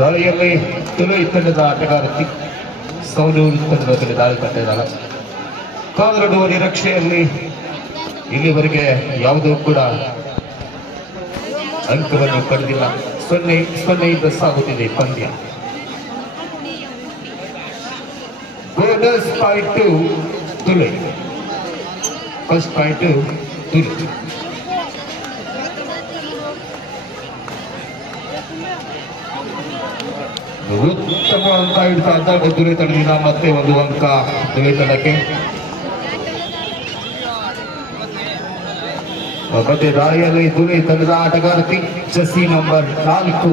ದಾಳಿಯಲ್ಲಿ ತುಳು ತಂಡದ ಆಟಗಾರ್ತಿ ಸೌಲೂರು ತಂಡದ ಮೇಲೆ ದಾಳಿ ಕಟ್ಟಿದ್ದಾರೆ. ಕಾದರಡುವ ನಿರೀಕ್ಷೆಯಲ್ಲಿ ಇಲ್ಲಿವರೆಗೆ ಯಾವುದೂ ಕೂಡ ಅಂಕವನ್ನು ಪಡೆದಿಲ್ಲ. 0-0 ಸಾಗುತ್ತಿದೆ ಪಂದ್ಯ. Bonus point to Tulu. First point Tulu. ಉತ್ತಮ ಅಂಕ ಇಡ್ತಾ ಇದ್ದ ತುಳು ತಂಡದಿಂದ ಮತ್ತೆ ಒಂದು ಅಂಕ ತುಳು ತಂಡಕ್ಕೆ. ಮತ್ತೆ ದಾಳಿಯಲ್ಲಿ ತುಳು ತಂಡದ ಆಟಗಾರ್ತಿ ಜಸಿ ನಂಬರ್ 4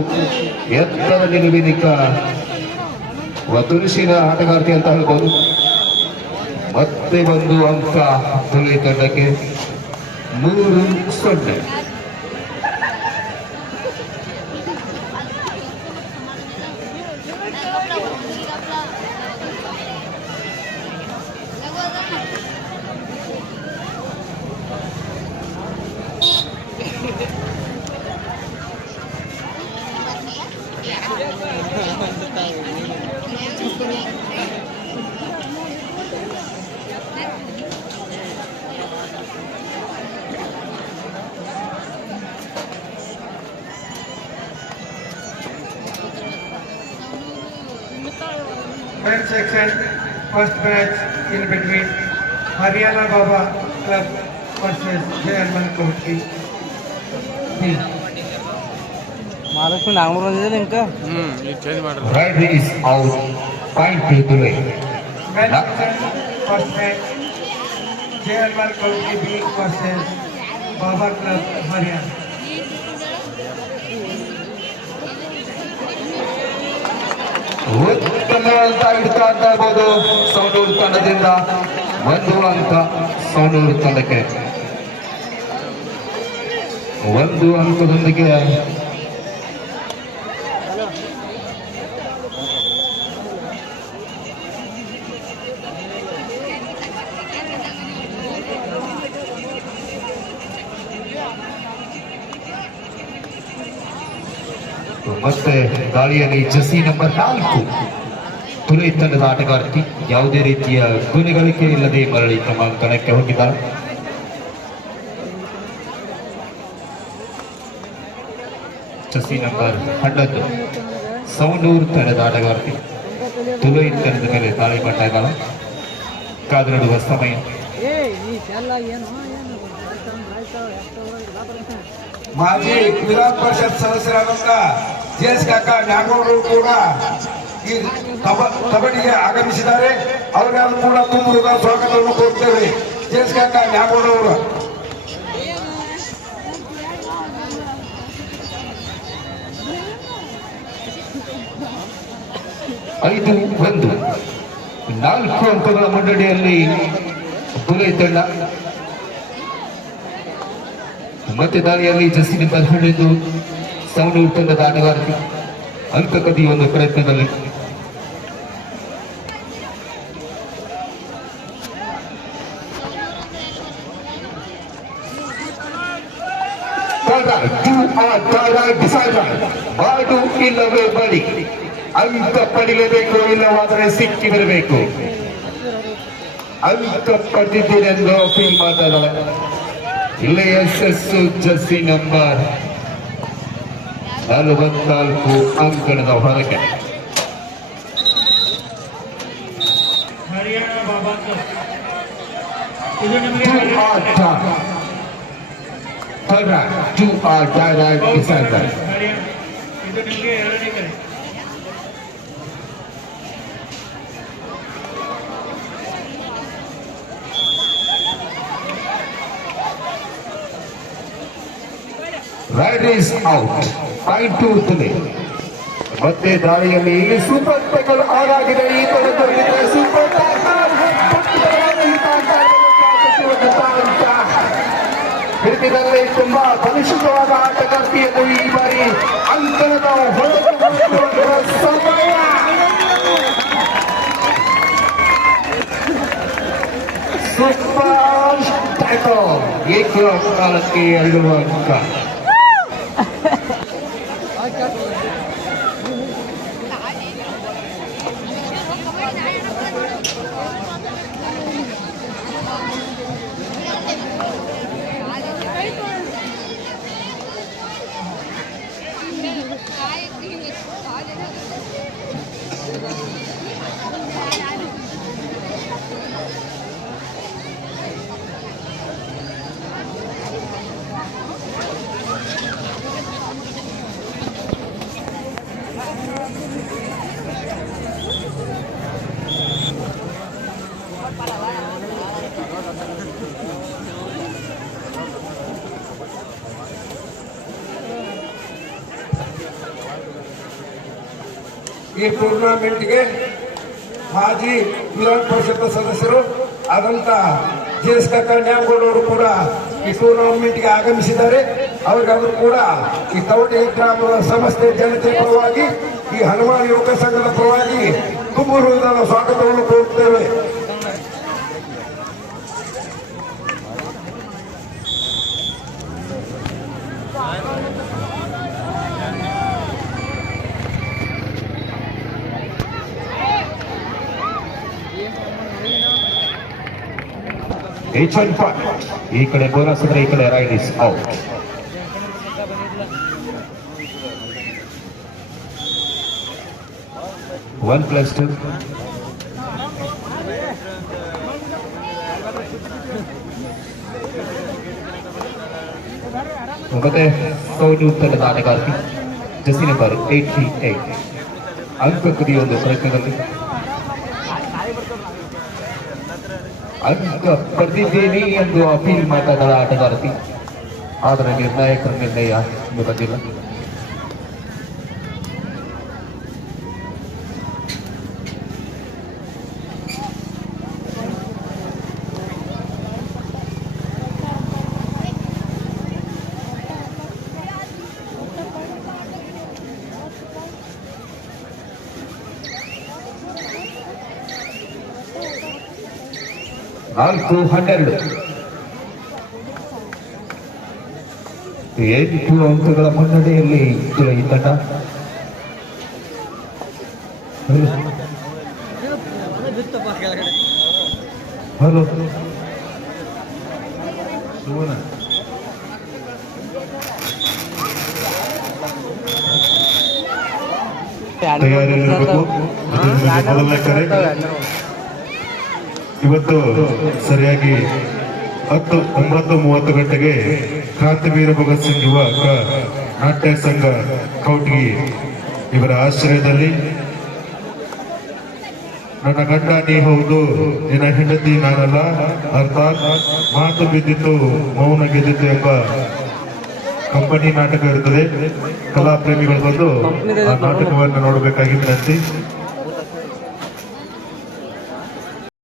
ಎತ್ತರ ನಿಲುವಿನಿಕ ತುಳುಶಿನ ಆಟಗಾರ್ತಿ ಅಂತ ಹೇಳ್ಬೋದು. ಮತ್ತೆ ಒಂದು ಅಂಕ ತುಳು ತಂಡಕ್ಕೆ. 3-0. Men's section, first match in between Haryana Baba Club versus Jayarman County. Maharashtra Nagpur Inca Right is out. Point to Tulle. Men's section, first match Jayarman County B versus Baba Club Haryana. ಉತ್ತಮ ಅಂತ ಇಡ್ತಾ ಇರ್ಬೋದು ಸೌಂಡೂರು ತಂಡದಿಂದ. ಒಂದು ಅಂಕ ಸೌಂಡೂರು ತಂಡಕ್ಕೆ. ಒಂದು ಅಂಕದೊಂದಿಗೆ ಮತ್ತೆ ದಾಳಿಯಲ್ಲಿ ಜಸಿ ನಂಬರ್ 4 ತುಳು ತಂಡದ ಆಟಗಾರ್ತಿ ಯಾವುದೇ ರೀತಿಯ ಗುಣಗಳಿಕೆ ಇಲ್ಲದೆ ಮರಳಿ ತಮ್ಮ ಕಣಕ್ಕೆ ಹೋಗಿದ್ದಾರೆ. ಜಸಿ ನಂಬರ್ 11 ಸೌಂಡೂರು ತಂಡದ ಆಟಗಾರ್ತಿ ತುಳು ತಂಡದ ಮೇಲೆ ದಾಳಿ ಮಾಡ್ತಾ ಇದ್ದಾರೆ. ಕಾದರಡುವ ಸಮಯ. ಮಾಜಿ ವಿಧಾನ ಪರಿಷತ್ ಸದಸ್ಯರಾದಂತ ಜೆಎಸ್ ಕಾಕಾ ನ್ಯಾಗೌಡರು ಕೂಡ ಈ ಕಬಡ್ಡಿಗೆ ಆಗಮಿಸಿದ್ದಾರೆ. ಅವರಿಗೂ ಕೂಡ ತುಂಬುವುದ ಸ್ವಾಗತವನ್ನು ಕೋರುತ್ತೇವೆ. ಜೆಎಸ್ ಕಾಕಾ ನ್ಯಾಗೌಡರು 5-1 4 ಅಂಕಗಳ ಮುನ್ನಡೆಯಲ್ಲಿ ತುಳು ತಂಡ. ಮತ್ತೆ ದಾಳಿಯಲ್ಲಿ ಜಸಿ ನಂಬರ್ 11 ಸೌಂಡೂರು ತಂಡದ ಆಟಗಾರ್ತಿ ಅಂಕ ಕದಿಯುವ ಒಂದು ಪ್ರಯತ್ನದಲ್ಲಿ. ಮಾಡು ಇಲ್ಲವೇ ಬಡಿ. ಅಂಕ ಪಡೆಯಲೇಬೇಕು, ಇಲ್ಲವಾದರೆ ಸಿಕ್ಕಿ ಬರಬೇಕು. ಅಂಕ ಪಡೆದಿದ್ದೀರೆಂದು ಫೀಲ್ ಮಾತಾಡಲ್ಲ. ಇಲ್ಲಿ ಯಶಸ್ಸು ಜಸಿ ನಂಬರ್ 44 ಅಂಕಣದ ಹೊರಗೆ. Right is out. Point to Tulle. ಮತ್ತೆ ದಾಳಿಯಲ್ಲಿ ಸೂಪರ್ ಟ್ಯಾಕಲ್ ಆಗಾಗಿದೆ. ಈ ತಂಡದವರಿಗೆ ಸೂಪರ್ ಟ್ಯಾಕಲ್ ಹಿಡಿತದಲ್ಲಿ ತುಂಬಾ ಬಲಿಷ್ಠವಾದ ಆಟಗಾರ್ತಿಯನ್ನು ಈ ಬಾರಿ ಅಂಕಣದ ಹೊರಗೆ ಸಮಯ. ಸೂಪರ್ ಟ್ಯಾಕಲ್ ಏಕಕಾಲಕ್ಕೆ 2 ಅಂಕ. ಈ ಟೂರ್ನಮೆಂಟ್ಗೆ ಮಾಜಿ ವಿಧಾನ ಪರಿಷತ್ ಸದಸ್ಯರು ಆದಂತ ಜೆ.ಎಸ್. ಕಾಕ ನ್ಯಾಮಗೌಡ ಅವರು ಕೂಡ ಈ ಟೂರ್ನಮೆಂಟ್ಗೆ ಆಗಮಿಸಿದ್ದಾರೆ. ಅವರಿಗಾದರೂ ಕೂಡ ಈ ತವಟಿ ಗ್ರಾಮದ ಸಮಸ್ತ ಜನತೆ ಪರವಾಗಿ ಈ ಹನುಮಾನ್ ಯುವಕ ಸಂಘದ ಪರವಾಗಿ ತುಂಬ ಹೃದಯದ ಸ್ವಾಗತವನ್ನು ಕೋರುತ್ತೇವೆ. H1 point. ಈ ಕಡೆ ಬೋನಸ್ ಅಂದ್ರೆ ಈ ಕಡೆ ride is out. One plus two. ಮತ್ತೆ ಕೌಡಿ ಉತ್ತರದ ಆಟಗಾರ್ತಿ ಜಸಿ ನಂಬರ್ 88 ಅಂಕ ಕದಿಯೊಂದು ಪ್ರಯತ್ನದಲ್ಲಿ ಅಂಕ ಪಡೆದಿದ್ದೇನೆ ಎಂದು ಅಪೀಲ್ ಮಾಡಿದ ಆಟಗಾರ್ತಿ, ಆದರೆ ನಿರ್ಣಾಯಕರ ನಿರ್ಣಯ ಬಂದಿಲ್ಲ. ನಾಲ್ಕು 12 8 ಅಂಕಗಳ ಮುನ್ನಡೆಯಲ್ಲಿ ಈ ತಂಡ. ಹಲೋ ತಯಾರಿರಬೇಕು. ಮೊದಲನೇ ಕರೆ ಇವತ್ತು ಸರಿಯಾಗಿ 9:30 ಗಂಟೆಗೆ ಕ್ರಾಂತಿವೀರ ಭಗತ್ ಸಿಂಗ್ ಯುವಕ ನಾಟ್ಯ ಸಂಘ ಕೌಟ್ಗಿ ಇವರ ಆಶ್ರಯದಲ್ಲಿ ನನ್ನ ಗಂಡ ನೀ ಹೌದು ನಿನ್ನ ಹೆಂಡತಿ ನಾನಲ್ಲ, ಅರ್ಥಾತ್ ಮಾತು ಬಿದ್ದಿತ್ತು ಮೌನ ಗೆದ್ದಿತ್ತು ಎಂಬ ಕಂಪನಿ ನಾಟಕ ಇರುತ್ತದೆ. ಕಲಾ ಪ್ರೇಮಿಗಳು ಬಂದು ಆ ನಾಟಕವನ್ನು ನೋಡಬೇಕಾಗಿ ವಿನಂತಿ.